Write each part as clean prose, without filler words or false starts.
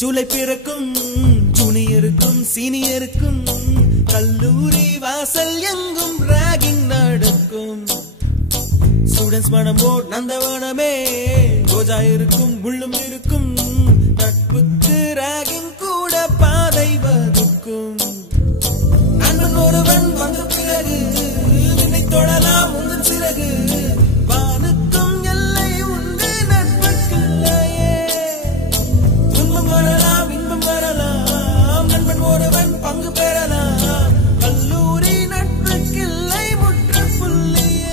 ஜூலை பிறக்கும் ஜூனியருக்கும் சீனியருக்கும் கல்லூரி வாசல் எங்கும் ராகிங் நடக்கும். ஸ்டூடெண்ட்ஸ் மனமோ நந்தவனமே, ரோஜா இருக்கும் முள்ளும் இருக்கும், நட்புக்கு ராகிங் கூட பாதை வகுக்கும். நண்பன் ஒருவன் வந்த பிறகு என்னை தொடலாம் உங்கள் சிறகு, வானுக்கும் எல்லை உண்டு நட்புக்குள்ளையே. துன்பம் வரலாம் இன்பம் வரலாம், நண்பன் ஒருவன் பங்கு பெறலாம், கல்லூரி நட்புக்கில்லை முற்றுப்புள்ளியே.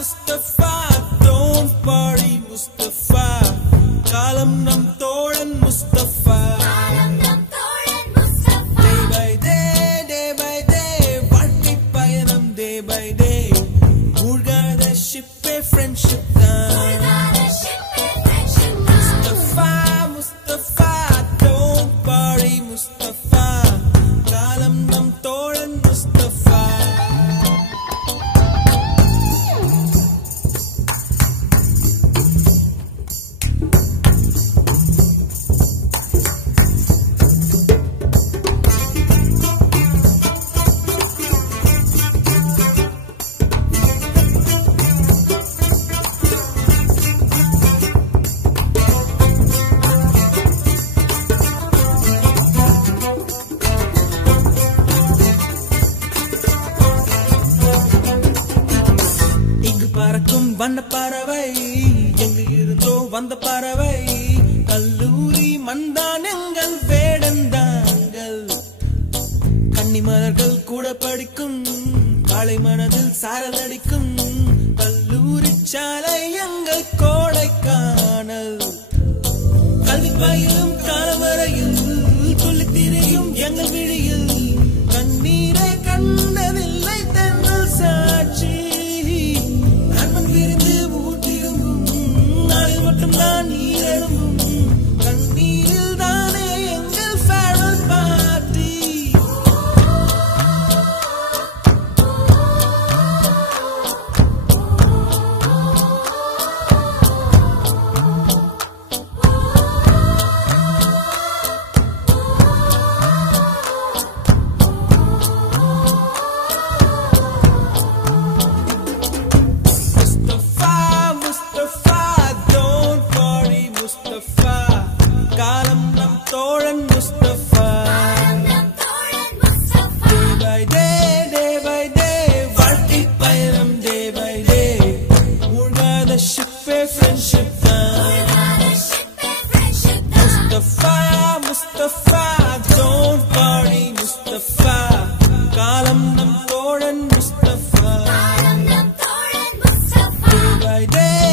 Mustafa, don't worry Mustafa, காலம் நம் தோழன் Mustafa. Day by day, வாழ்க்கை பயணம் day by day, மூழ்காத ஷிப்பே friendship தான். Mustafa, don't worry Mustafa, காலம் நம் தோழன் Mustafa. வண்ண பறவை எங்கு இருந்தோ வந்த பறவை, கல்லூரி மண்தான் எங்கள் வேடந்தாங்கள். கன்னிமலர்கள் கூட படிக்கும், காலை மனதில் சாரல் அடிக்கும், கல்லூரி சாலை எங்கள் கோடைக்கானல். கல்வி பயிலும் காலவரையில் துள்ளி திரியும் எங்கள் விழியில், கண்ணீரை கண்டதில்லை தென்றல் சாட்சி. விருந்து ஊட்டிரும்பும் நாளில் மட்டும்தான் நீரழும்பும், கண்ணீரில் தானே எங்கள் ஃபேர்வெல் பார்ட்டி. ஷிப்பே ஃப்ரெண்ட்ஷிப் தான் முஸ்தபா முஸ்தபா don't worry முஸ்தபா காலம் நம் தோழன் முஸ்தபா day by day